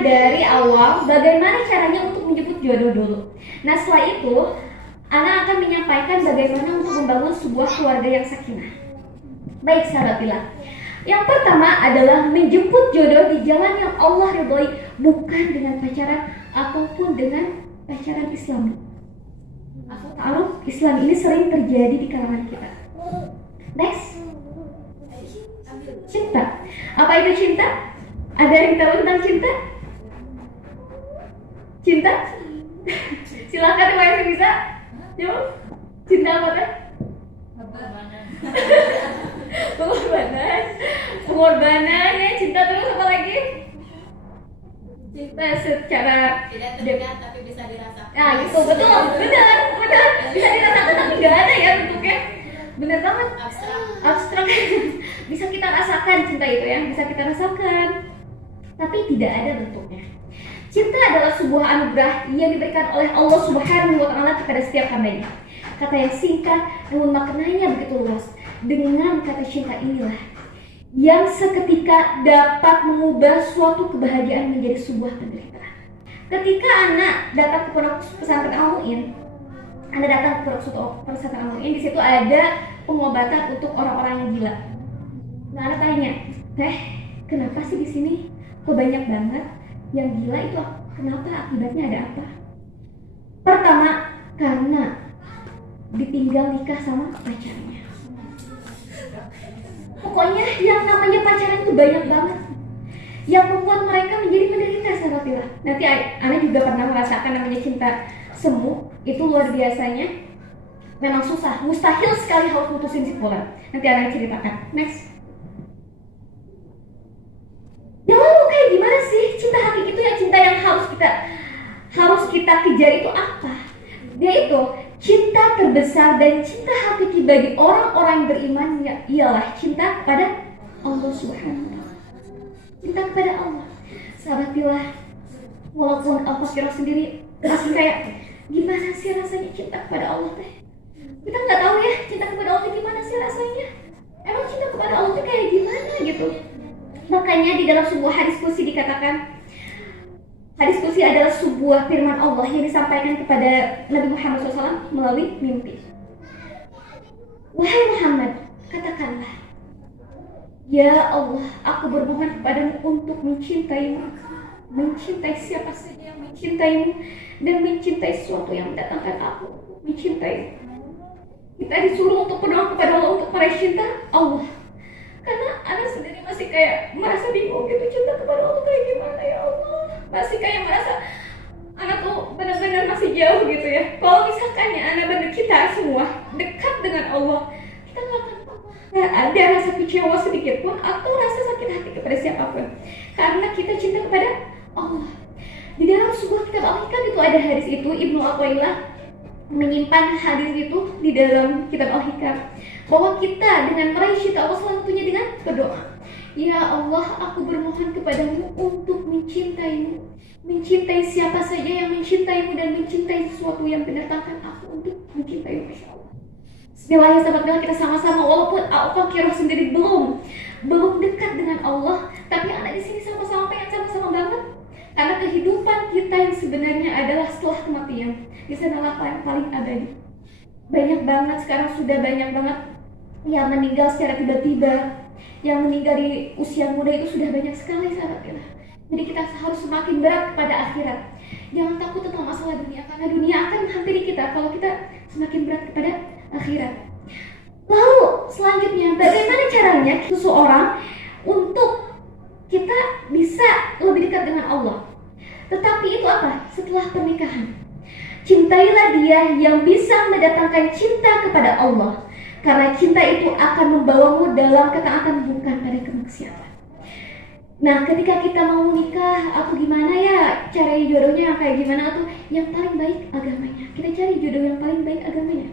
dari awal bagaimana caranya untuk menjemput jodoh dulu. Nah setelah itu Ana akan menyampaikan bagaimana untuk membangun sebuah keluarga yang sakinah. Baik sahabat Bila, yang pertama adalah menjemput jodoh di jalan yang Allah ridhoi, bukan dengan pacaran ataupun dengan pacaran Islami. Atau ta'aruf Islam ini sering terjadi di kalangan kita. Next, cinta. Apa itu cinta? Ada yang tahu tentang cinta? Cinta? Silakan yang bisa. Yuk, cinta apa teh? Pengorbanan ya, cinta terus apa lagi? Cinta secara tidak terlihat tapi bisa dirasakan. Nah gitu, betul, benar bisa dirasakan tapi nggak ada ya bentuknya. Benar banget, abstrak. Bisa kita rasakan cinta itu ya, bisa kita rasakan tapi tidak ada bentuknya. Cinta adalah sebuah anugerah yang diberikan oleh Allah Subhanahu wa Ta'ala kepada setiap hambanya. Kata yang singkat namun maknanya begitu luas. Dengan kata cinta inilah yang seketika dapat mengubah suatu kebahagiaan menjadi sebuah penderitaan. Ketika anak datang ke pondok pesantren Al-Mu'in, Anda datang ke pondok pesantren Al-Mu'in, di situ ada pengobatan untuk orang-orang yang gila. Nah, Anda tanya, teh, kenapa sih di sini kok banyak banget yang gila itu? Kenapa? Akibatnya ada apa? Pertama, karena ditinggal nikah sama pacarnya. Pokoknya yang namanya pacaran itu banyak banget yang membuat mereka menjadi menderita sahabat Bila. Nanti Ana juga pernah merasakan namanya cinta semu. Itu luar biasanya, memang susah, mustahil sekali harus putusin si Pola. Nanti Ana ceritakan. Next. Ya lalu kayak gimana sih cinta hakiki itu? Yang cinta yang harus kita kejar itu apa? Dia itu cinta terbesar dan cinta hakiki bagi orang-orang beriman ialah cinta kepada Allah Subhanahu wa Ta'ala. Cinta kepada Allah. Sahabat Bila, walaupun Al-Fakirah sendiri masih kayak gimana sih rasanya cinta kepada Allah teh? Kita nggak tahu ya cinta kepada Allah itu gimana sih rasanya. Emang cinta kepada Allah itu kayak gimana gitu? Makanya di dalam sebuah hadis qudsi dikatakan, hadis qudsi adalah sebuah firman Allah yang disampaikan kepada Nabi Muhammad SAW melalui mimpi. Wahai Muhammad, katakanlah, ya Allah, aku bermohon kepadamu untuk mencintaimu, mencintai siapa saja yang mencintaimu, dan mencintai sesuatu yang mendatangkan aku mencintai. Kita disuruh untuk berdoa kepada Allah untuk meraih cinta Allah. Karena Ana sendiri masih kayak merasa bingung gitu, cinta kepada Allah kayak gimana ya Allah. Masih kayak merasa Ana tuh benar-benar masih jauh gitu ya. Kalau misalkan ya Ana benar kita semua dekat dengan Allah, kita nggak ada rasa kecewa sedikit pun atau rasa sakit hati kepada siapapun. Karena kita cinta kepada Allah. Di dalam sebuah kitab Al-Hikam itu ada hadis itu, Ibnu Athaillah menyimpan hadis itu di dalam kitab Al-Hikam, bahwa kita dengan meraih cinta Allah salah satunya dengan berdoa. Ya Allah, aku bermohon kepadamu untuk mencintaimu, mencintai siapa saja yang mencintaimu dan mencintai sesuatu yang mendatangkan aku untuk mencintaimu. Masya Allah. Bismillahirrahmanirrahim, sahabat Bila, kita sama-sama walaupun Al-Fakirah sendiri belum dekat dengan Allah, tapi anak di sini sama-sama pengen sama-sama banget. Karena kehidupan kita yang sebenarnya adalah setelah kematian, di sanalah paling abadi. Banyak banget sekarang, sudah banyak banget yang meninggal secara tiba-tiba. Yang meninggal di usia muda itu sudah banyak sekali sahabat Bila. Jadi kita harus semakin berat kepada akhirat. Jangan takut tentang masalah dunia, karena dunia akan menghampiri kita kalau kita semakin berat kepada akhirat. Lalu selanjutnya, bagaimana caranya seseorang untuk kita bisa lebih dekat dengan Allah? Tetapi itu apa? Setelah pernikahan, cintailah dia yang bisa mendatangkan cinta kepada Allah, karena cinta itu akan membawamu dalam ketaatan, bukan pada kemaksiatan. Nah, ketika kita mau nikah, atau gimana ya cari jodohnya kayak gimana, atau yang paling baik agamanya, kita cari jodoh yang paling baik agamanya.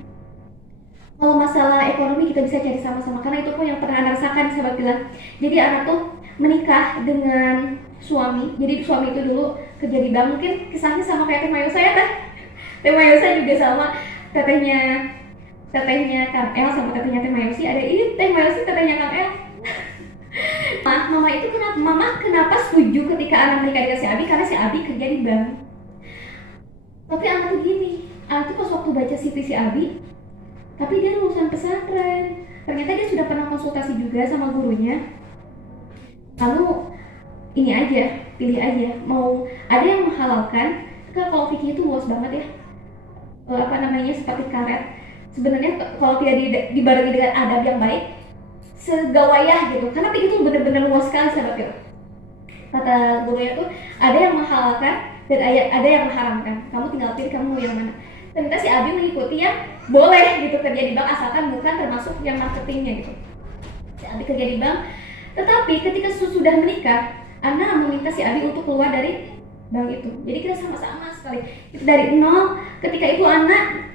Kalau masalah ekonomi kita bisa cari sama-sama, karena itu pun yang pernah Anda rasakan sahabat Bila. Jadi anak tuh menikah dengan suami, jadi suami itu dulu kerja di bank, mungkin kisahnya sama kayak Teh Mayosa ya Teh. Teh Mayosa juga sama tetehnya Kang El sama tetehnya Teh Mayosi. Ada ini Teh Mayosi tetehnya Kang El. Mama itu kenapa setuju ketika anak menikah dengan si Abi? Karena si Abi kerja di bank. Tapi anak tuh gini, anak tuh pas waktu baca CV si Abi, tapi dia lulusan pesantren. Ternyata dia sudah pernah konsultasi juga sama gurunya. Lalu ini aja, pilih aja. Mau ada yang menghalalkan, kalau fikih itu luas banget ya. Seperti karet. Sebenarnya kalau tidak dibarengi dengan adab yang baik, segawayah gitu. Karena fikih itu benar-benar luas sekali sahabat ya. Kata gurunya tuh ada yang menghalalkan dan ada yang mengharamkan. Kamu tinggal pilih kamu mau yang mana. Ternyata si Abi mengikuti yang boleh gitu kerja di bank asalkan bukan termasuk yang marketingnya gitu. Si Abi kerja di bank, tetapi ketika sudah menikah, Ana meminta si Abi untuk keluar dari bank itu. Jadi kita sama-sama sekali. Itu dari nol. Ketika itu Ana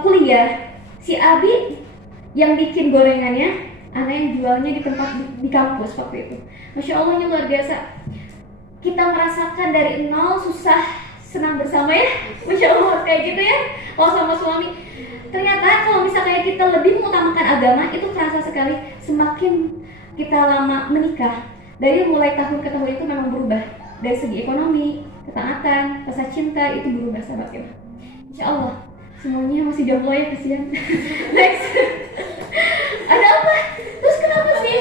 kuliah, si Abi yang bikin gorengannya, Ana yang jualnya di tempat di kampus waktu itu. Masya Allahnya luar biasa. Kita merasakan dari nol susah senang bersama ya, Masya Allah kayak gitu ya. Kalau sama suami, ternyata kalau misalnya kita lebih mengutamakan agama itu kerasa sekali. Semakin kita lama menikah, dari mulai tahun ke tahun itu memang berubah. Dari segi ekonomi, ketaatan, rasa cinta itu berubah sahabat ya. Insya Allah semuanya masih jomblo ya, kasihan. Next. Ada apa? Terus kenapa sih?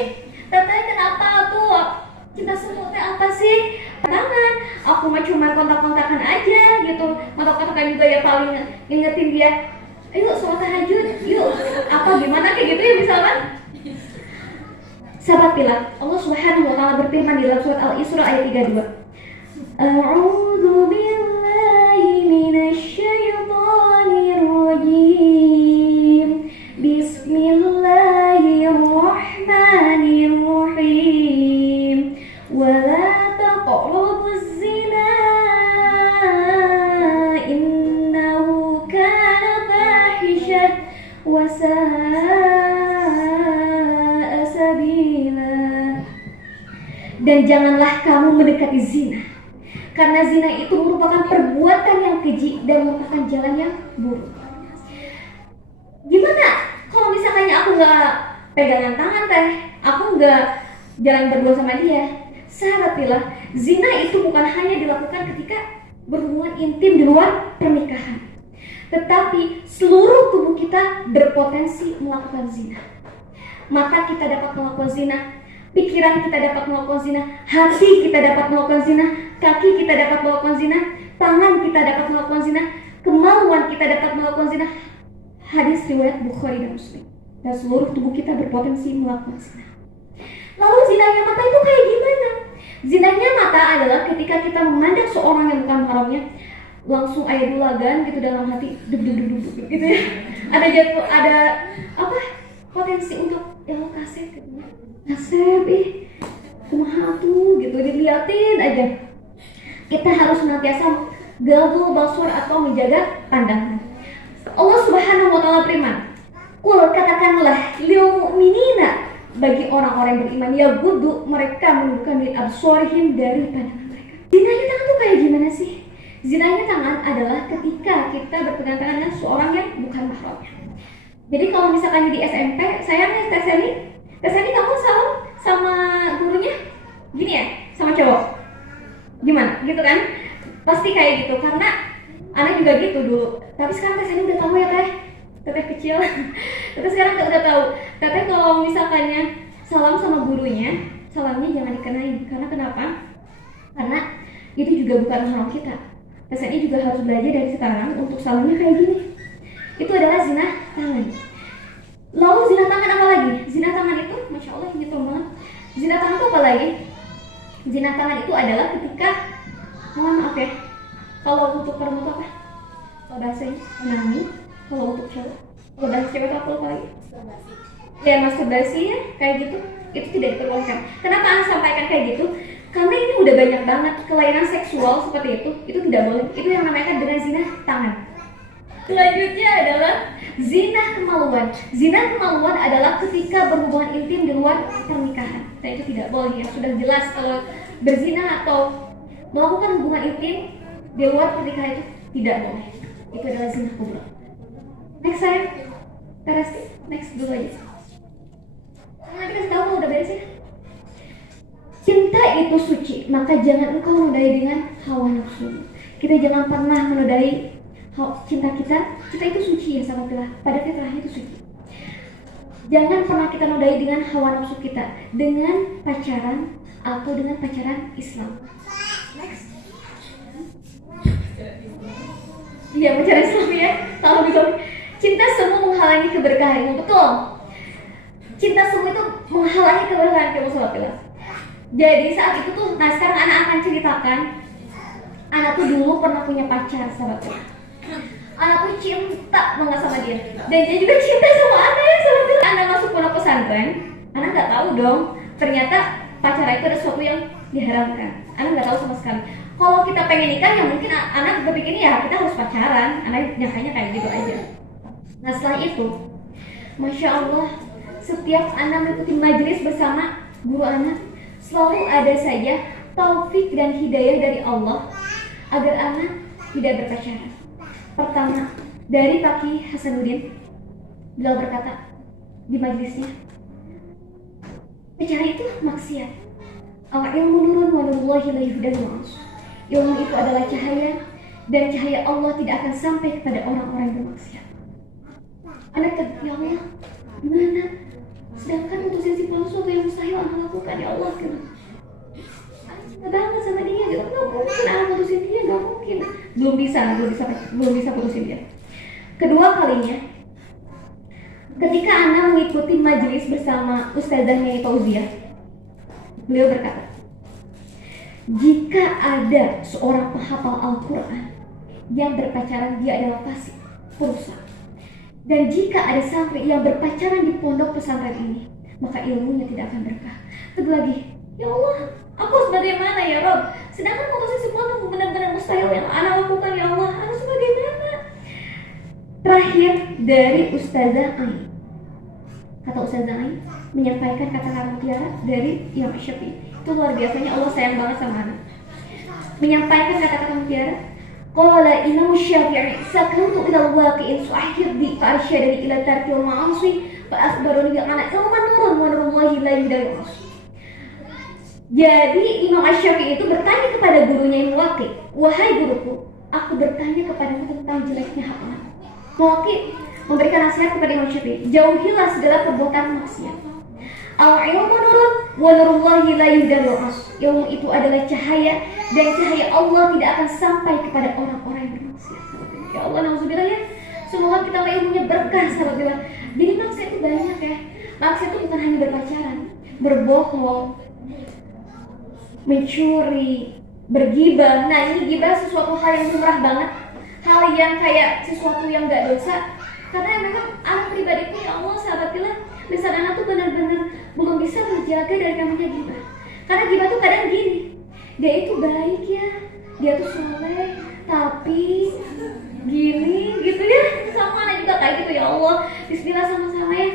Teteh kenapa tuh? Cinta semutnya apa sih? Tangan, aku mah cuma kontak-kontakan aja gitu. Kontak-kontakan juga ya paling ngingetin dia, ayo sholat tahajud, yuk apa gimana kayak gitu ya misalkan. Sahabat pilih, Allah Subhanahu wa taala berfirman di dalam surat Al-Isra ayat 32. A'udzu billahi minasyaitonir rajim. Bismillahirrahmanirrahim. Wala taqrabuz zina innahu kana fahisyah wa sa'a sabila. Dan janganlah kamu mendekati zina, karena zina itu merupakan perbuatan yang keji dan merupakan jalan yang buruk. Gimana kalau misalnya aku nggak pegangan tangan teh, aku nggak jalan berdua sama dia? Sahabatilah, zina itu bukan hanya dilakukan ketika berhubungan intim di luar pernikahan, tetapi seluruh tubuh kita berpotensi melakukan zina. Mata kita dapat melakukan zina, pikiran kita dapat melakukan zina, hati kita dapat melakukan zina, kaki kita dapat melakukan zina, tangan kita dapat melakukan zina, kemauan kita dapat melakukan zina. Hadis riwayat Bukhari dan Muslim. Dan seluruh tubuh kita berpotensi melakukan zina. Lalu zinanya mata itu kayak gimana? Zinanya mata adalah ketika kita memandang seorang yang bukan mahramnya, langsung ayat dulagan gitu dalam hati, duk gitu ya. Ada apa? Potensi untuk ya kasep gitu. Kasep kumaha tuh gitu, diliatin aja. Kita harus senantiasa gagul basur atau menjaga pandangan. Allah Subhanahu wa taala berfirman, "Qul katakanlah lil mu'minina," bagi orang-orang yang beriman, ya gudu mereka menundukkan min absarihim dari pandangan mereka. Zinanya tangan tuh kayak gimana sih? Zinanya tangan adalah ketika kita berpegangan tangan dengan seorang yang bukan mahramnya. Jadi kalau misalkan di SMP, sayangnya Teh Seni kamu salam sama gurunya gini ya, sama cowok gimana gitu kan? Pasti kayak gitu, karena anak juga gitu dulu. Tapi sekarang Teh Seni udah tahu ya Teteh kecil. Teteh sekarang udah tahu. Teteh kalau misalkannya salam sama gurunya, salamnya jangan dikenain. Karena kenapa? Karena itu juga bukan mahram kita. Teh Seni juga harus belajar dari sekarang untuk salamnya kayak gini. Itu adalah zina tangan. Lalu zina tangan apa lagi? Zina tangan itu, masya Allah ini banget. Zina tangan itu apa lagi? Zina tangan itu adalah ketika, maaf ya, kalau untuk perempuan apa? Kalau bahasanya menami. Kalau untuk cowok, kalau bahasa cewek itu apa lagi? Ya masturbasi ya, kayak gitu. Itu tidak diperbolehkan. Kenapa Ana sampaikan kayak gitu? Karena ini udah banyak banget kelainan seksual seperti itu tidak boleh. Itu yang namanya dengan zina tangan. Selanjutnya adalah zina kemaluan. Zina kemaluan adalah ketika berhubungan intim di luar pernikahan. Dan itu tidak boleh ya. Sudah jelas kalau berzina atau melakukan hubungan intim di luar pernikahan itu tidak boleh. Itu adalah zina kubra. Next saya, next dulu aja. Nanti kasih tahu kalau udah beres ya. cinta itu suci, maka jangan engkau menodai dengan hawa nafsu. Kita jangan pernah menodai cinta kita. Cinta itu suci ya sahabatullah, pada fitrahnya itu suci. Jangan pernah kita nodai dengan hawa nafsu kita, dengan pacaran atau dengan pacaran Islam. Next. Iya, pacaran Islam ya. Kalau betul, cinta semu menghalangi keberkahan. Betul. Cinta semu itu menghalangi keberkahan kamu sahabatullah. Jadi saat itu tuh, nah sekarang anak akan ceritakan, anak tuh dulu pernah punya pacar sahabatullah. Anak tuh cinta banget sama dia, dan dia juga cinta sama anak ya sahabatullah. Anak masuk pondok pesantren, anak nggak tahu dong, ternyata pacaran itu ada sesuatu yang diharamkan. Anak nggak tahu sama sekali. Kalau kita pengen nikah, ya mungkin anak berpikir ya kita harus pacaran. Anak nyangkanya kayak gitu aja. Nah setelah itu, masya Allah, setiap anak mengikuti majelis bersama guru anak, selalu ada saja taufik dan hidayah dari Allah agar anak tidak berpacaran. Pertama, dari Pak Ki Hasanuddin, beliau berkata di majelisnya, pacaran itu maksiat. Ilmu nurun wa nurullahi la yuhdan ma'as. Ilmu itu adalah cahaya, dan cahaya Allah tidak akan sampai kepada orang-orang yang bermaksiat. Anak kata, ya Allah, gimana? Sedangkan mutusin si palsu atau yang mustahil anak lakukan, ya Allah, gitu. Anak cinta banget sama dia, gitu. Nggak mungkin anak mutusin dia, nggak mungkin. Belum bisa putusin dia. Kedua kalinya, ketika anak mengikuti majelis bersama Ustazahnya Fauziah, beliau berkata, jika ada seorang penghafal Al-Quran yang berpacaran, dia adalah fasik, perusak. Dan jika ada santri yang berpacaran di pondok pesantren ini, maka ilmunya tidak akan berkah. Terus lagi, ya Allah, aku harus bagaimana ya Rob? Sedangkan putusin semua itu benar-benar mustahil yang anak lakukan, ya Allah, harus bagaimana? Terakhir dari Ustazah Ain, kata Ustazah Ain menyampaikan kata-kata mutiara dari Imam Syafi'i. Itu luar biasanya, Allah sayang banget sama anak. Menyampaikan kata-kata mutiara, qala Imam Syafi'i sakantu ila waqi'in su'ahirdi fa'arsyadani ila tarkil ma'asi fa'akhbaruni bi'ana ilman nurun wa nurullahi la yudayus. Jadi Imam Syafi'i itu bertanya kepada gurunya Imam Waqi', wahai guruku, aku bertanya kepadamu tentang jeleknya hafalan. Waqi' memberikan nasihat kepada Imam Syafi'i, jauhilah segala perbuatan maksiat. Al-ilmu nurun wa nurullahi la yudayus. Ilmu itu adalah cahaya, dan cahaya Allah tidak akan sampai kepada orang-orang yang bermaksiat. Ya Allah, nauzubillah ya. Semoga kita ilmunya berkah sahabat. Jadi maksiat itu banyak ya. Maksiat itu bukan hanya berpacaran, berbohong, mencuri, bergibah. Nah ini gibah sesuatu hal yang lumrah banget, hal yang kayak sesuatu yang gak dosa. Karena memang anak pribadiku, ya Allah sahabatillah, lisan anak tuh benar-benar belum bisa menjaga dari namanya gibah. Karena gibah tuh kadang gini, dia itu baik ya, dia tuh soleh, tapi gini gitu ya. Sama anak juga kayak gitu, ya Allah. Bismillah sama-sama ya.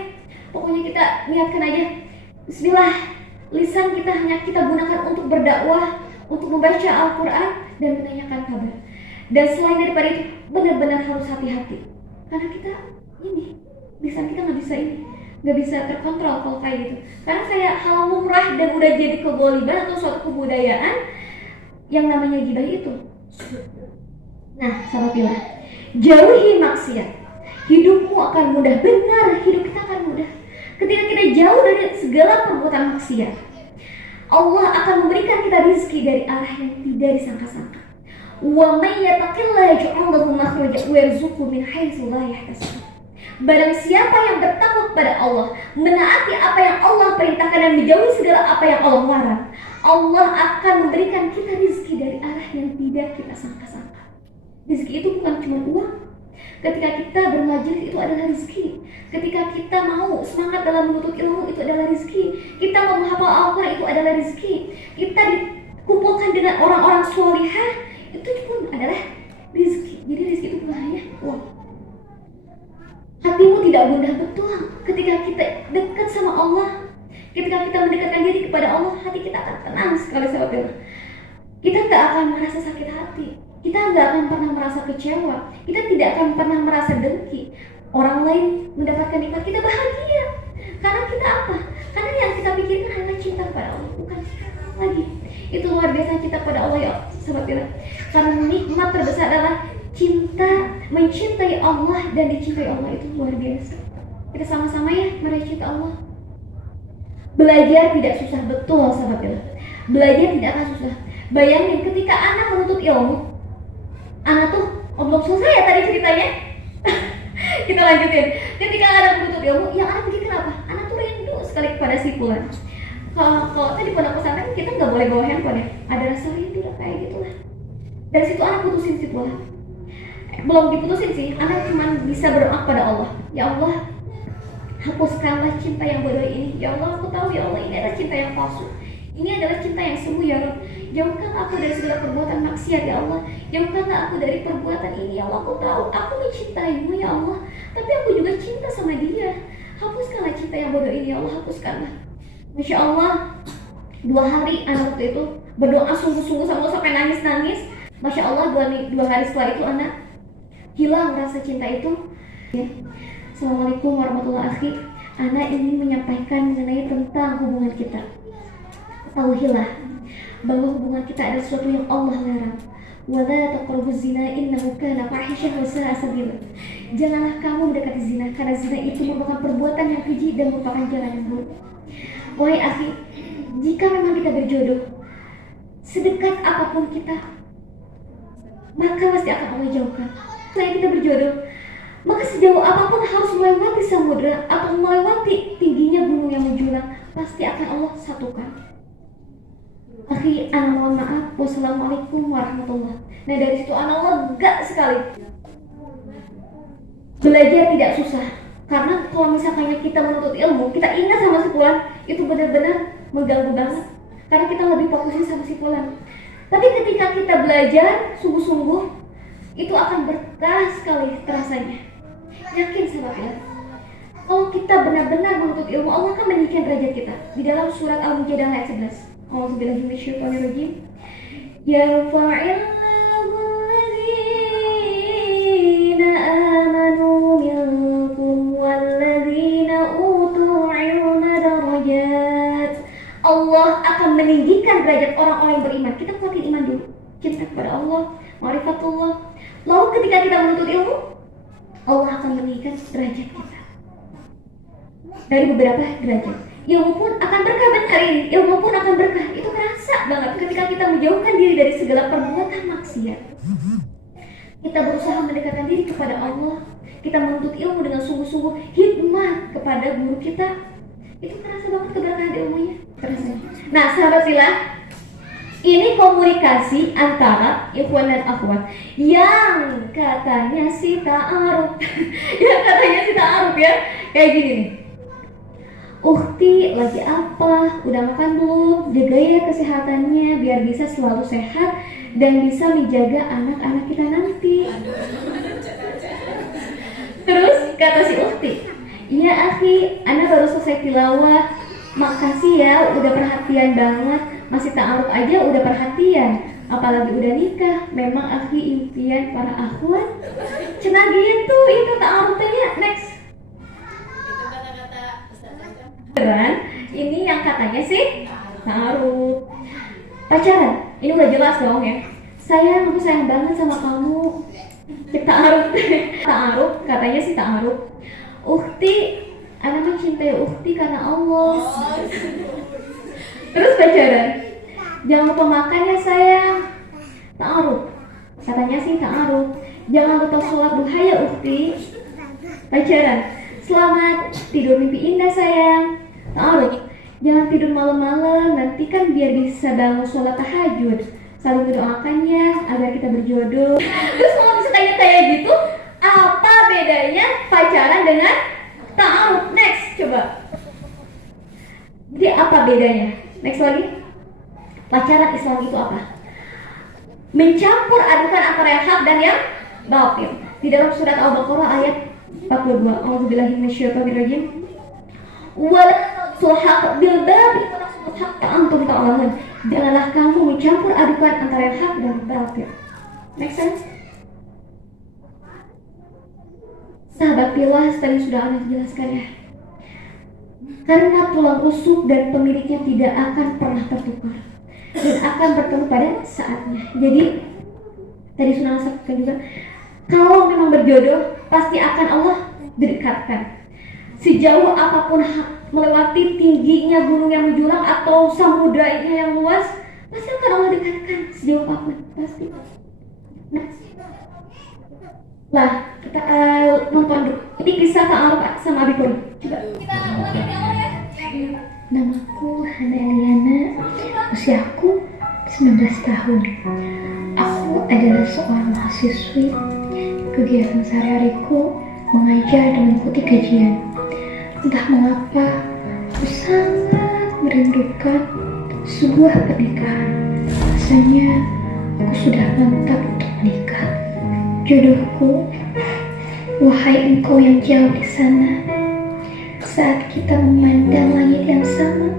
Pokoknya kita niatkan aja, bismillah, lisan kita hanya kita gunakan untuk berdakwah, untuk membaca Al-Quran dan menanyakan kabar. Dan selain daripada itu, benar-benar harus hati-hati. Karena kita ini, lisan kita nggak bisa terkontrol kalau kayak gitu. Karena kayak hal lumrah dan udah jadi kegoliban atau suatu kebudayaan yang namanya gibah itu. Nah, sahabatillah, jauhi maksiat, hidupmu akan mudah. Benar, hidup kita akan mudah ketika kita jauh dari segala perbuatan maksiat. Allah akan memberikan kita rezeki dari arah yang tidak disangka-sangka. Wa may yattaqillaha yaj'al lahu makhrajan wa yarzuqhu min haitsu la yahtasib. Barang siapa yang bertakwa kepada Allah, menaati apa yang Allah perintahkan dan menjauhi segala apa yang Allah larang, Allah akan memberikan kita rezeki dari arah yang tidak kita sangka-sangka. Rezeki itu bukan cuma uang. Ketika kita bermajelis itu adalah rezeki. Ketika kita mau semangat dalam menuntut ilmu itu adalah rezeki. Kita mau menghafal Al-Quran itu adalah rezeki. Kita dikumpulkan dengan orang-orang sholihah itu pun adalah rezeki. Jadi rezeki itu bukan hanya uang. Hatimu tidak gundah, betul. Ketika kita dekat sama Allah, ketika kita mendekatkan diri kepada Allah, hati kita akan tenang sekali sahabat. Kita tidak akan merasa sakit hati. Kita nggak akan pernah merasa kecewa. Kita tidak akan pernah merasa dengki. Orang lain mendapatkan nikmat, kita bahagia. Karena kita apa? Karena yang kita pikirkan hanya cinta kepada Allah, bukan lagi. Itu luar biasa cinta pada Allah ya sahabat Bila. Karena nikmat terbesar adalah mencintai Allah dan dicintai Allah, itu luar biasa. Kita sama-sama ya meraih cinta Allah. Belajar tidak susah, betul sahabat Bila. Belajar tidak akan susah. Bayangin ketika anak menuntut ilmu, anak tuh belum selesai ya tadi ceritanya. Kita lanjutin. Ketika anak menuntut ilmu, yang anak pikirkan apa? Anak tuh rindu sekali kepada si Fulan. Kalau tadi pondok pesantren kita nggak boleh bawa handphone ya, ada rasa rindu lah kayak gitulah. Dari situ anak putusin si Fulan. Belum diputusin sih, anak cuma bisa berdoa kepada Allah. Ya Allah, hapuskanlah cinta yang bodoh ini. Ya Allah, aku tahu ya Allah ini adalah cinta yang palsu. Ini adalah cinta yang semu ya Rabb. Jauhkan aku dari segala perbuatan maksiat ya Allah. Jauhkanlah aku dari perbuatan ini ya Allah. Aku tahu aku mencintaimu ya Allah, tapi aku juga cinta sama dia. Hapuskanlah cinta yang bodoh ini ya Allah, hapuskanlah. Masya Allah, 2 hari anak waktu itu berdoa sungguh-sungguh sama Allah sampai nangis-nangis. Masya Allah, 2 hari setelah itu anak hilang rasa cinta itu ya. Assalamualaikum warahmatullahi wabarakatuh. Anak ingin menyampaikan mengenai tentang hubungan kita. Ketahuilah bahwa hubungan kita adalah sesuatu yang Allah larang. Wala taqrabuz zina innahu kana fahisyah wa sa'a sabila. Janganlah kamu mendekati zina, karena zina itu merupakan perbuatan yang keji dan merupakan jalan yang buruk. Wahai akhi, jika memang kita berjodoh, sedekat apapun kita, maka pasti akan Allah jauhkan. Selain kita berjodoh, maka sejauh apapun harus melewati samudra atau melewati tingginya gunung yang menjulang, pasti akan Allah satukan. Akhi, ana mohon maaf. Wassalamualaikum warahmatullahi wabarakatuh. Nah dari situ ana lega sekali. Belajar tidak susah, karena kalau misalnya kita menuntut ilmu, kita ingat sama si Fulan, itu benar-benar mengganggu banget. Karena kita lebih fokusin sama si Fulan. Tapi ketika kita belajar sungguh-sungguh, itu akan berkah sekali terasanya. Yakin sahabat ya, kalau kita benar-benar menuntut ilmu, Allah akan meninggikan derajat kita. Di dalam surat Al-Mujadalah ayat 11. A'udzubillahi minasyaitonirrajim. Yarfa'illahu alladhina amanu minkum walladzina utul ilma darajat. Allah akan meninggikan derajat orang-orang yang beriman. Kita kuatin iman dulu, cinta kepada Allah, ma'rifatullah. Lalu ketika kita menuntut ilmu, Allah akan meninggikan derajat kita dari beberapa derajat. Ilmu pun akan berkah, benar ini. Ilmu pun akan berkah. Itu kerasa banget ketika kita menjauhkan diri dari segala perbuatan maksiat. Kita berusaha mendekatkan diri kepada Allah. Kita menuntut ilmu dengan sungguh-sungguh, hikmah kepada guru kita. Itu kerasa banget keberkahan ilmunya. Kerasa. Nah, sahabat Sila, ini komunikasi antara ikhwan dan akhwat yang katanya si ta'aruf. Yang katanya si ta'aruf ya. Kayak gini nih. Ukhti lagi apa? Udah makan belum? Jaga ya kesehatannya biar bisa selalu sehat dan bisa menjaga anak-anak kita nanti. Terus kata si ukhti, iya akhi, ana baru selesai tilawah. Makasih ya, udah perhatian banget. Masih ta'aruf aja udah perhatian, apalagi udah nikah. Memang akhi impian para akhwat. Cenah gitu, itu ta'arufnya. Next. Ini yang katanya sih ta'aruf. Pacaran, ini udah jelas dong ya. Sayang, aku sayang banget sama kamu. Ta'aruf. Ta'aruf, katanya sih ta'aruf. Ukhti, anak mencintai ukhti karena Allah. Terus pacaran, jangan lupa makan ya sayang. Ta'aruf, katanya sih ta'aruf. Jangan lupa sholat duha ya ukhti. Pacaran, selamat tidur mimpi indah sayang. Ta'aruf, jangan tidur malam-malam, nanti kan biar bisa bangun sholat tahajud. Saling mendoakannya agar kita berjodoh. Terus kalau misalnya kayak gitu, apa bedanya pacaran dengan ta'aruf? Next, coba. Jadi apa bedanya? Next lagi. Pacaran Islam itu apa? Mencampur adukan antara yang hak dan yang batil. Di dalam surat Al-Baqarah ayat 42. A'udzubillahi minasyaitonirrajim. Wala sulhaq bil batil haqqa antum ta'lamun. Janganlah kamu mencampur adukan antara yang hak dan batil. Make sense? Sahabat pilas tadi sudah Anda jelaskan ya. Karena tulang rusuk dan pemiliknya tidak akan pernah tertukar. dan akan bertemu pada saatnya. Jadi tadi Sunan sampaikan juga, kalau memang berjodoh pasti akan Allah dekatkan. Sejauh apapun melewati tingginya gunung yang menjulang atau samudra yang luas, pasti akan Allah dekatkan sejauh apapun, pasti. Nah, kita nonton dulu. Ini kisah Kak Alfa sama Abi Kori. Coba. Kita mulai dari awal ya. Namaku Hana Eliana, usiaku 19 tahun. Aku adalah seorang mahasiswi. Kegiatan sehari-hariku mengajar dan mengikuti kajian. Entah mengapa, aku sangat merindukan sebuah pernikahan. Rasanya aku sudah mantap untuk menikah. Jodohku, wahai engkau yang jauh di sana, saat kita memandang langit yang sama,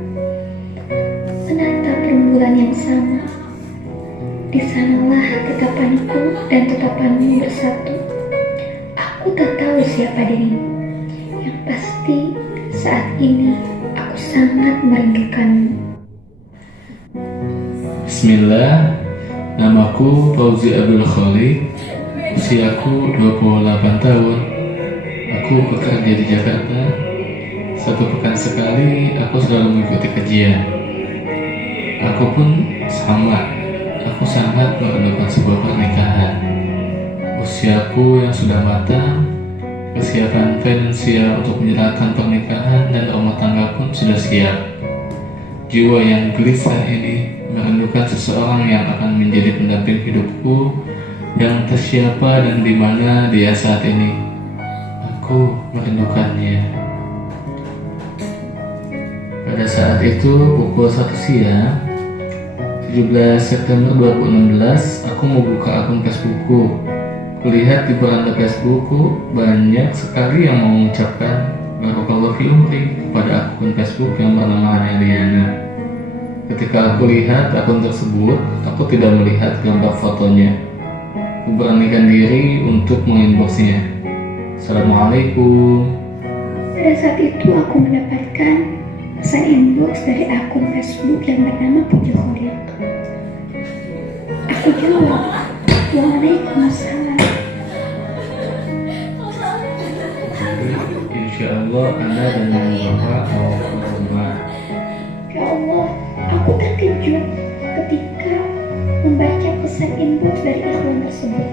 menatap rembulan yang sama, di sanalah tetapanku dan tetapanmu bersatu. Aku tak tahu siapa dirimu, yang pasti saat ini aku sangat merindukanmu. Bismillah, namaku Fauzi Abdul Khalid, usiaku 28 tahun. Aku bekerja di Jakarta. Satu pekan sekali aku selalu mengikuti kajian. Aku pun sama, aku sangat merindukan sebuah pernikahan. Usiaku yang sudah matang, kesiapan finansial untuk menjalankan pernikahan dan rumah tangga pun sudah siap. Jiwa yang gelisah ini merindukan seseorang yang akan menjadi pendamping hidupku, yang entah siapa dan di mana dia saat ini. Aku merindukannya. Pada saat itu pukul 1 siang 17 September 2016, aku membuka akun Facebookku. Kulihat di beranda Facebookku banyak sekali yang mengucapkan Barakallahu fi umri pada akun Facebook yang bernama Hana Eliana. Ketika aku lihat akun tersebut, aku tidak melihat gambar fotonya. Aku beranikan diri untuk menginboxnya. Assalamualaikum. Pada saat itu aku mendapatkan pesan inbox dari akun Facebook yang bernama Puja Khalid. Aku jawab, Waalaikumsalam. Insya Allah Anda dan Bapak mau ke rumah. Ya Allah, aku terkejut ketika membaca pesan inbox dari ikhwan tersebut.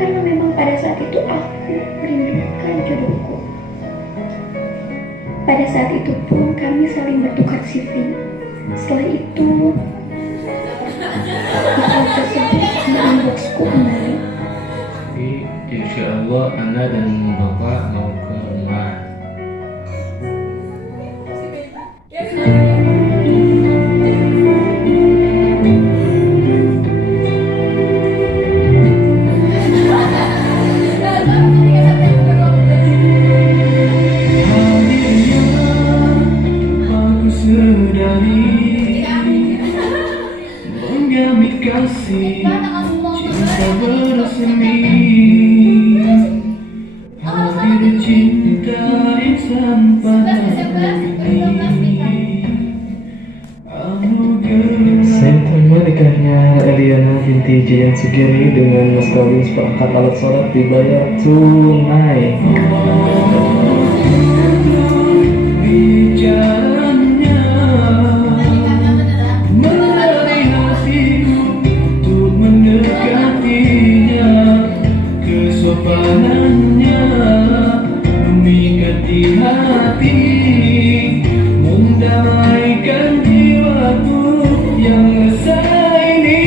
Karena memang pada saat itu aku merindukan jodohku. Pada saat itu pun kami saling bertukar CV. Setelah itu, ikhwan tersebut menginboxku kembali. Jadi, insya Allah Anda dan Bapak mau ke rumah. Menggambit kasih cinta bersemi, hadir cinta insan pada Saya terima nikahnya Eliana binti Jian Sugiri dengan Mas Kawin seperangkat alat sholat dibayar tunai. bicaranya menarik hatiku untuk mendekatinya, kesopanannya memikat di hati, mendamaikan jiwaku yang resah ini.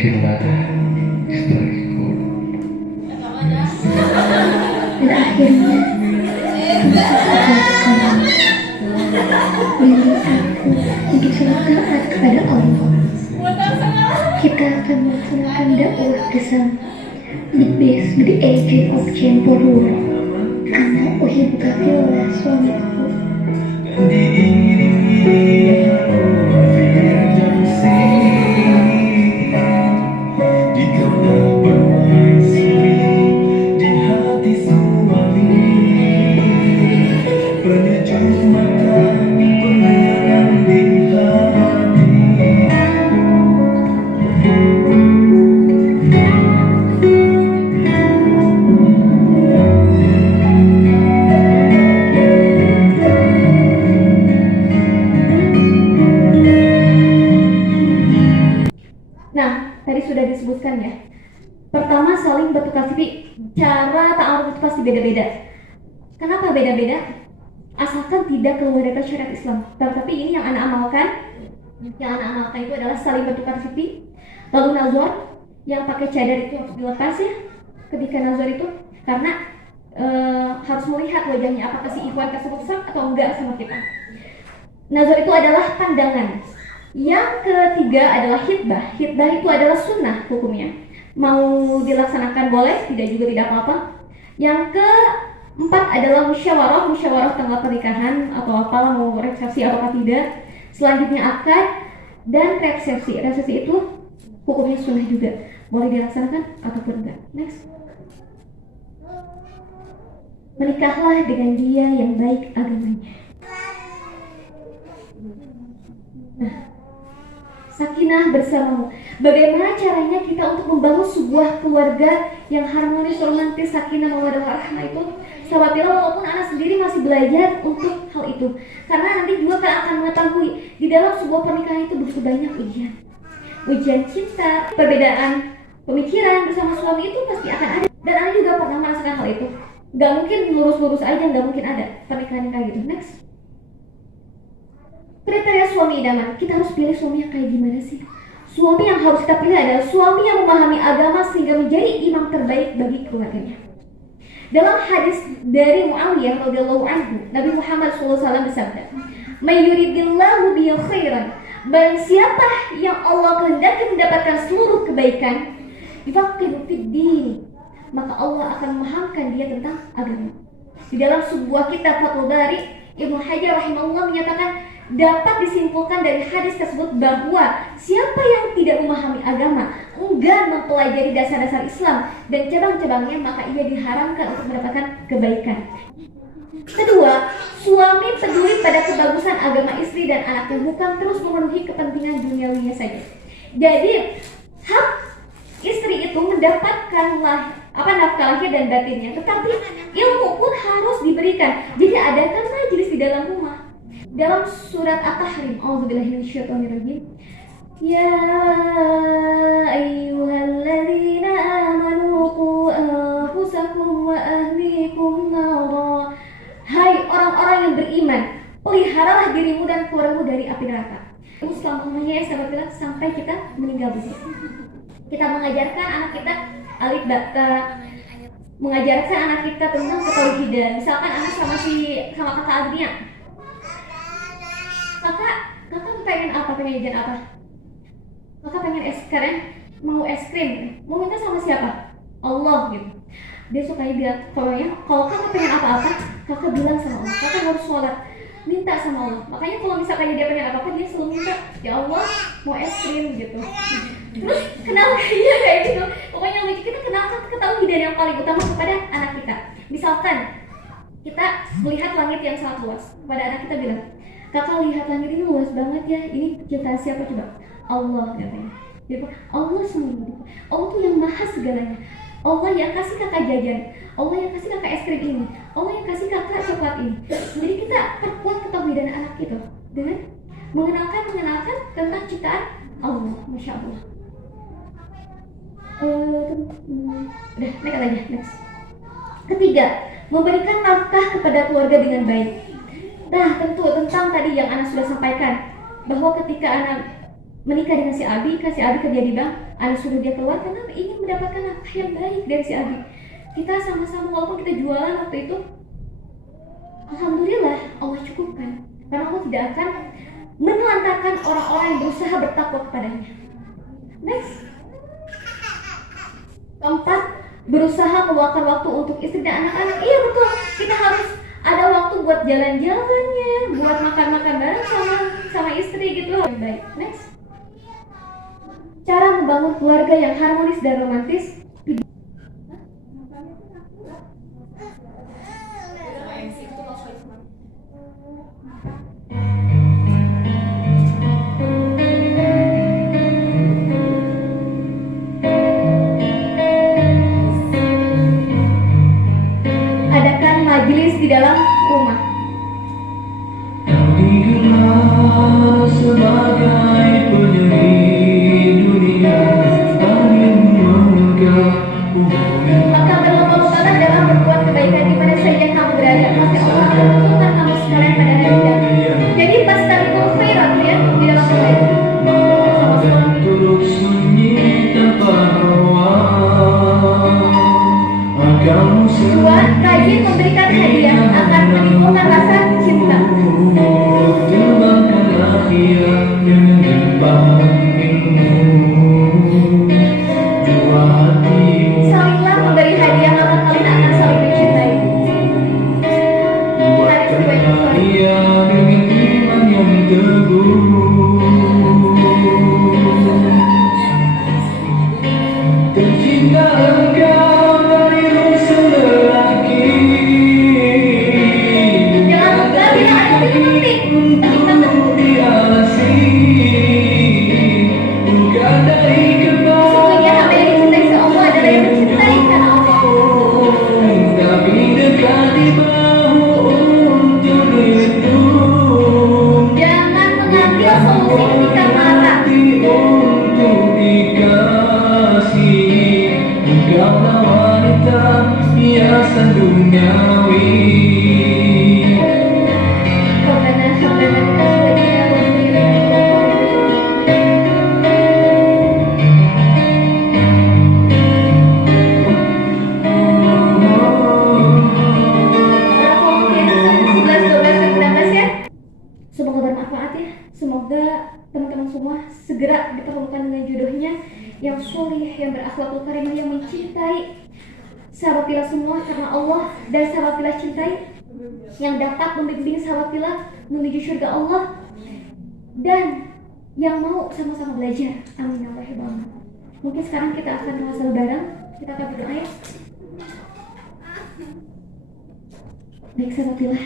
Berikanlah istriku. Dan akhirnya untuk selalu taat kepada Allah. Kita akan melaksanakan dakwah bersama the best, the agent of change for the world. Karena uhibbuka fillah, suamiku. diiringi fiir dan di kau bermaisuri di hati suami, penyejuk mata, penenang di hati. Nah, tadi sudah disebutkan ya. Pertama, saling bertukar sifat. Cara ta'aruf itu pasti beda-beda. Kenapa beda-beda? Asalkan tidak keluar dari syariat Islam. Tapi ini yang anak amalkan. Yang anak amalkan itu adalah saling bertukar sifat. Lalu nazar, yang pakai cadar itu harus dilepas ya. Ketika nazar itu, karena harus melihat wajahnya apakah si ikhwan tersebut sah atau enggak sama kita. Nazar itu adalah pandangan. Yang ketiga adalah hitbah. Hitbah itu adalah sunnah hukumnya. Mau dilaksanakan boleh, tidak juga tidak apa-apa. Yang keempat adalah musyawarah. Musyawarah tentang pernikahan atau apalah, mau resepsi atau tidak. Selanjutnya akad dan resepsi. Resepsi itu hukumnya sunnah juga, boleh dilaksanakan ataupun enggak. Next. Menikahlah dengan dia yang baik agamanya. Nah, sakinah bersamamu. Bagaimana caranya kita untuk membangun sebuah keluarga yang harmonis, romantis, sakinah, mawaddah, warahmah itu? Sahabat Pillah, walaupun anak sendiri masih belajar untuk hal itu, karena nanti juga kan akan mengetahui di dalam sebuah pernikahan itu begitu banyak ujian. Ujian cinta, perbedaan pemikiran bersama suami itu pasti akan ada. Dan Anda juga pernah merasakan hal itu. Gak mungkin lurus-lurus aja, gak mungkin ada pernikahan yang kayak gitu. Next. Kriteria suami idaman, kita harus pilih suami yang kayak gimana sih? Suami yang harus kita pilih adalah suami yang memahami agama sehingga menjadi imam terbaik bagi keluarganya. Dalam hadis dari Muawiyah radhiyallahu anhu, Nabi Muhammad SAW bersabda, "May yuridillahu bihi khairan." Barang siapa yang Allah kehendaki mendapatkan seluruh kebaikan, yufaqihu fid din, maka Allah akan memahamkan dia tentang agama. Di dalam sebuah kitab Fathul Bari, Ibnu Hajar rahimahullah menyatakan dapat disimpulkan dari hadis tersebut bahwa siapa yang tidak memahami agama, enggan mempelajari dasar-dasar Islam dan cabang-cabangnya, maka ia diharamkan untuk mendapatkan kebaikan. Kedua, suami peduli pada kebagusan agama istri dan anaknya, bukan terus memenuhi kepentingan duniawinya saja. Jadi, hak istri itu mendapatkan nafkah lahir dan batinnya, tetapi ilmu pun harus diberikan. Jadi adakan majelis di dalam rumah. Dalam surat At-Tahrim, A'udzubillahi minasyaitonirrajim. Ya ayyuhalladzina amanu qu anfusakum wa ahlikum nara. Hai orang-orang yang beriman, peliharalah dirimu dan keluargamu dari api neraka. Itu selamanya ya sahabat Pillah, sampai kita meninggal dunia. Kita mengajarkan anak kita alif bata, mengajarkan anak kita tentang ketauhidan. Misalkan anak sama kakak Agnia, kakak pengen apa, pengen jajan apa? Kakak pengen es krim, mau es krim, mau minta sama siapa? Allah gitu. Dia sukanya bilang, kalau kakak pengen apa-apa, kakak bilang sama Allah. Kakak harus sholat, minta sama Allah. Makanya kalau misalkan dia pengen apa-apa, dia selalu minta, ya Allah mau es krim gitu. Terus kenalkan dia kayak gitu. Pokoknya lucu, kita kenalkan ketauhidan yang paling utama kepada anak kita. Misalkan kita melihat langit yang sangat luas, pada anak kita bilang, kakak lihat langit ini luas banget ya, ini ciptaan siapa coba? Allah katanya. Dia bilang, Allah semuanya. Allah tuh yang maha segalanya. Allah yang kasih kakak jajan, Allah yang kasih kakak es krim ini, Allah yang kasih kakak coklat ini. Jadi kita perkuat ketauhidan anak itu dengan mengenalkan tentang ciptaan Allah. Masya Allah. Udah, next. Ketiga, memberikan nafkah kepada keluarga dengan baik. Nah, tentu tentang tadi yang Ana sudah sampaikan, bahwa ketika Ana menikah dengan si Abi, kasih Abi kerja di bank, Abi suruh dia keluar karena ingin mendapatkan apa yang baik dari si Abi. Kita sama-sama walaupun kita jualan waktu itu, alhamdulillah Allah cukupkan, karena Allah tidak akan menelantarkan orang-orang yang berusaha bertakwa kepadanya. Next, keempat, berusaha meluangkan waktu untuk istri dan anak-anak. Iya betul, kita harus ada waktu buat jalan-jalannya, buat makan-makan bareng sama istri gitu. Baik, next. Cara membangun keluarga yang harmonis dan romantis. Adakan majelis di dalam rumah. Kau dikenal sebagai penyelidik dunia, angin menggap hubungan. Maka berlomba-lombalah dalam berbuat kebaikan di mana saja kamu berada. Pasti Allah akan menguntungkan kamu sekalian pada hari kiamat. Jadi pas tadi khairat ya di dalam rumah itu. Dan turut sunyi tanpa ruang. Akan Dua, rajin memberikan hadiah akan menimbulkan rasa cinta. terbangkanlah ia dengan gerbang ilmu. Jua hatimu Salinglah memberi hadiah maka kalian akan saling mencintai. buatkanlah ia dengan iman yang teguh. Tercipta engkau dari unsur lelaki. Jangan lupa bila ada yang penting. Untuk dialasi, bukan dari Sesungguhnya hamba yang dicintai si Allah adalah yang mencintai karena Allah. tapi dekati bahu untuk berlindung. Jangan mengambil solusi ketika marah. Untuk dikasih, engkaulah wanita hiasan duniawi. Rabbana hab lana min azwajina wa dhurriyyatina qurrata a'yun. 11, 12, dan 13 ya. Semoga bermanfaat ya. Semoga teman-teman semua segera dipertemukan dengan jodohnya yang soleh, yang berakhlakul karimah, yang mencintai. Sahabatilah semua karena Allah, dan sahabatilah cintai yang dapat membimbing sahabatilah menuju surga Allah, dan yang mau sama-sama belajar. Amin ya rabbal alamin. Mungkin sekarang kita akan menghafal bareng. Kita akan berdoa ya. Baik sahabatilah,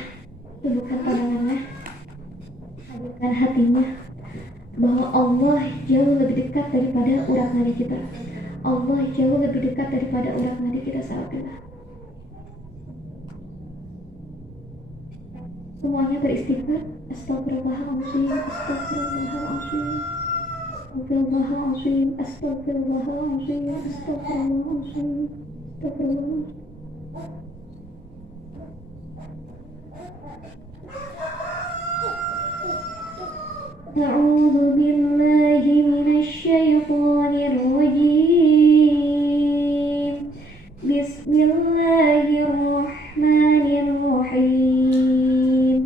tundukkan pandangannya, hadirkan hatinya bahwa Allah jauh lebih dekat daripada urat nadi kita. Allah jauh lebih dekat daripada urat nadi kita sahabatilah. Semuanya beristighfar. Astagfirullahaladzim, astagfirullahaladzim, astagfirullahaladzim, astagfirullahaladzim, astagfirullahaladzim, astagfirullahaladzim. أعوذ بالله من الشيطان الرجيم. بسم الله الرحمن الرحيم.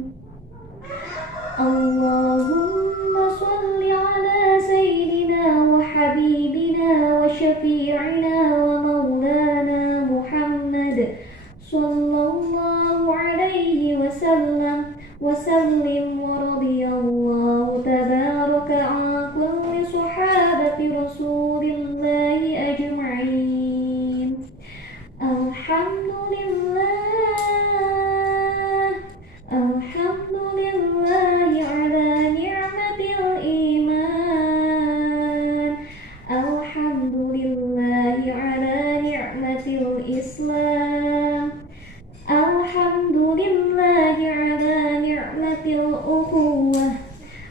اللهم صل على سيدنا وحبيبنا وشفيعنا ومولانا محمد صلى الله عليه وسلم ورضي الله تبارك عن كل صحابة رسول الله أجمعين. الحمد لله على نعمة الإيمان. الحمد لله على نعمة الإسلام. الحمد لله على نعمة الأخوة.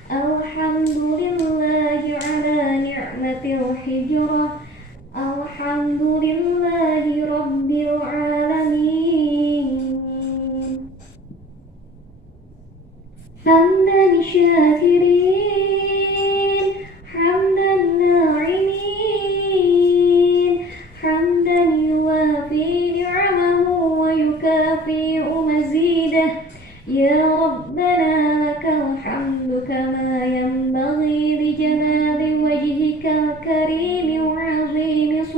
الحمد لله على نعمة الحجرة. الحمد لله رب العالمين. حمدا شاكرين، حمدا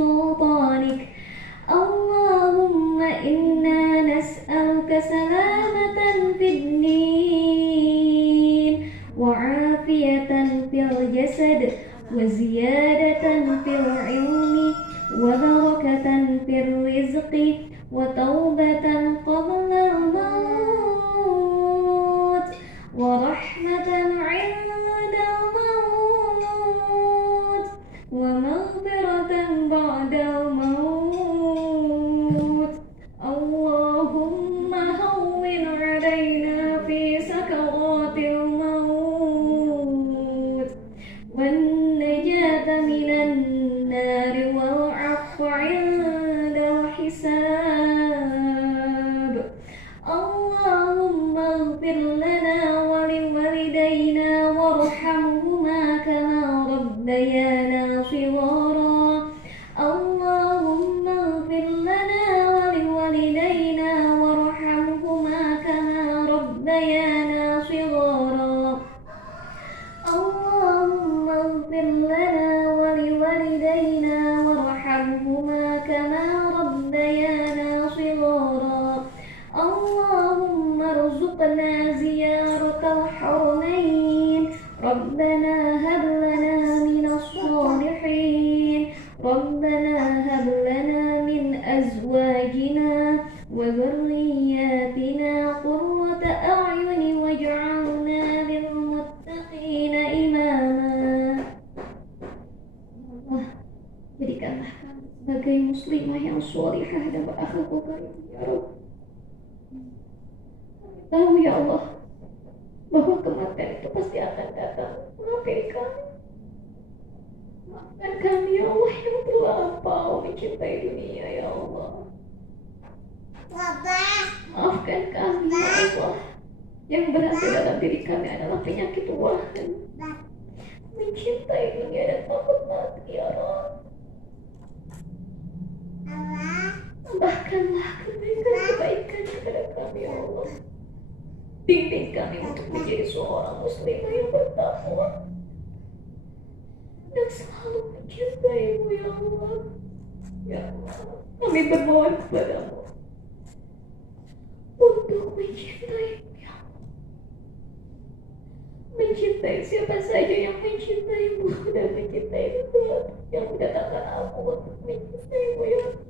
سلطانك اللهم إنا نسألك سلامة في الدين وعافية في الجسد وزيادة في العلم وبركة في الرزق وتوبة قبل الموت ورحمة عند الموت ومغفرة بعد الموت اللهم هون علينا في سكرات الموت والنجاة من النار والعفو عند الحساب اللهم اغفر لنا ولوالدينا وارحمهما كما ربيانا صغارا اللهم اغفر لنا ولوالدينا وارحمهما كما ربيانا صغارا اللهم اغفر لنا ولوالدينا وارحمهما كما ربيانا صغارا اللهم ارزقنا زيارة الحرمين ربنا هب لنا من الصالحين ربنا هب لنا من أزواجنا وذرياتنا قرة أعين واجعلنا للمتقين إماما Allah, berikanlah kami sebagai muslimah yang sholihah dan berakhlak karim ya Rabb. Tahu ya Allah bahwa kematian itu pasti akan datang. Maafkan kami. Maafkan kami ya Allah yang terlampau mencintai dunia ya Allah. Maafkan kami ya Allah yang berada dalam diri kami adalah penyakit wahan, mencintai dunia dan takut mati ya Allah. Tambahkanlah kebaikan-kebaikan kepada kami ya Allah. Bimbing kami untuk menjadi seorang muslimah yang bertakwa dan selalu mencintai-Mu ya Allah. Ya Allah, kami bermohon kepadamu untuk mencintai-Mu ya Allah. Mencintai siapa saja yang mencintai-Mu dan mencintai Tuhan yang mendatangkan aku untuk mencintai-Mu ya Allah.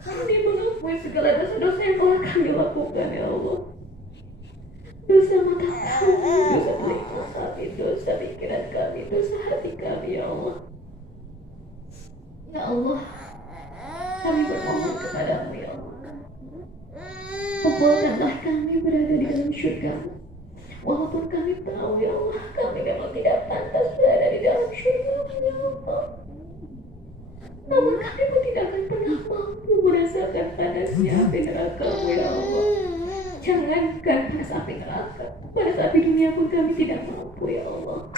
Kami mengakui segala dosa-dosa yang telah kami lakukan ya Allah. Dosa mata kami, dosa telinga kami, dosa pikiran kami, dosa hati kami ya Allah. Ya Allah, kami bermohon kepadamu ya Allah. Kumpulkanlah kami berada di dalam syurga-Mu. Walaupun kami tahu ya Allah, kami memang tidak pantas berada di dalam syurga-Mu ya Allah. Namun kami pun tidak akan pernah mampu merasakan panasnya api neraka-Mu ya Allah. Jangankan panas api neraka, panas api dunia pun kami tidak mampu ya Allah.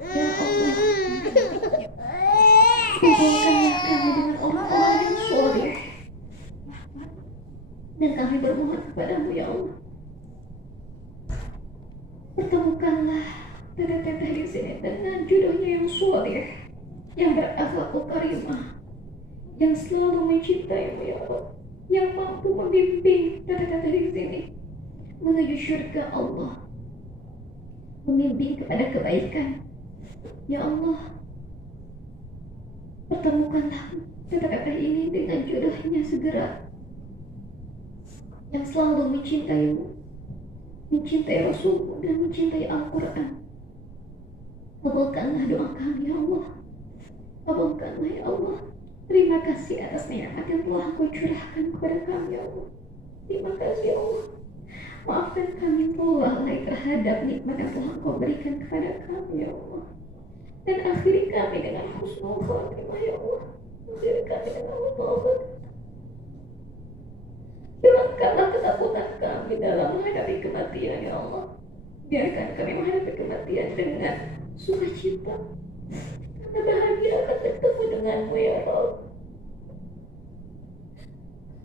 Ya Allah, kumpulkanlah kami dengan orang-orang yang soleh. Dan kami bermohon kepadamu ya Allah, pertemukanlah teteh-teteh di sini dengan jodohnya yang soleh, yang berakhlak karimah, yang selalu mencintaimu ya Allah, yang mampu membimbing teteh-teteh di sini menuju syurga Allah, membimbing kepada kebaikan. Ya Allah, pertemukanlah teteh-teteh ini dengan jodohnya segera, yang selalu mencintaimu, mencintai Rasul-Mu dan mencintai Al-Quran. Kabulkanlah doa kami ya Allah. Kabulkanlah ya Allah. Terima kasih atas nikmat yang telah Kau curahkan kepada kami ya Allah. Terima kasih ya Allah. Maafkan kami lalai terhadap nikmat yang telah Kau berikan kepada kami ya Allah. Dan akhiri kami dengan husnul khatimah ya Allah. Akhiri kami dengan husnul khatimah. Hilangkanlah ketakutan kami dalam menghadapi kematian ya Allah. Biarkan kami menghadapi kematian dengan sukacita, karena bahagia akan bertemu denganmu ya Allah.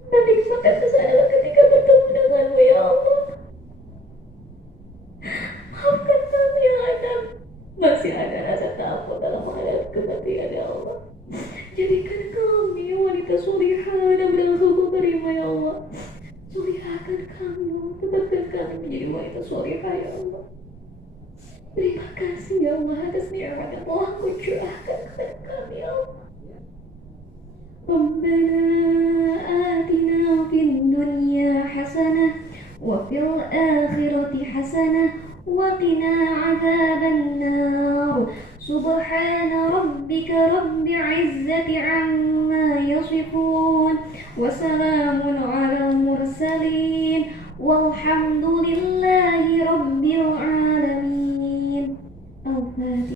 Dan nikmat tersesat adalah ketika bertemu denganmu ya Allah. Maafkan kami yang ada masih ada rasa takut dalam menghadapi kematian ya Allah. Jadikan kami wanita solihah dan berlaku terima ya Allah. Solihahkan kami, tetapkan kami menjadi wanita solihah ya Allah. Terima kasih ya Allah atas nikmat yang telah Kau curahkan kepada kami ya Allah. Rabbana atina fid dunya hasanah wa fil akhirati hasanah wa qina adzaban nar. Subhana rabbika rabbil izzati amma yasifun wa salamun alal mursalin walhamdulillah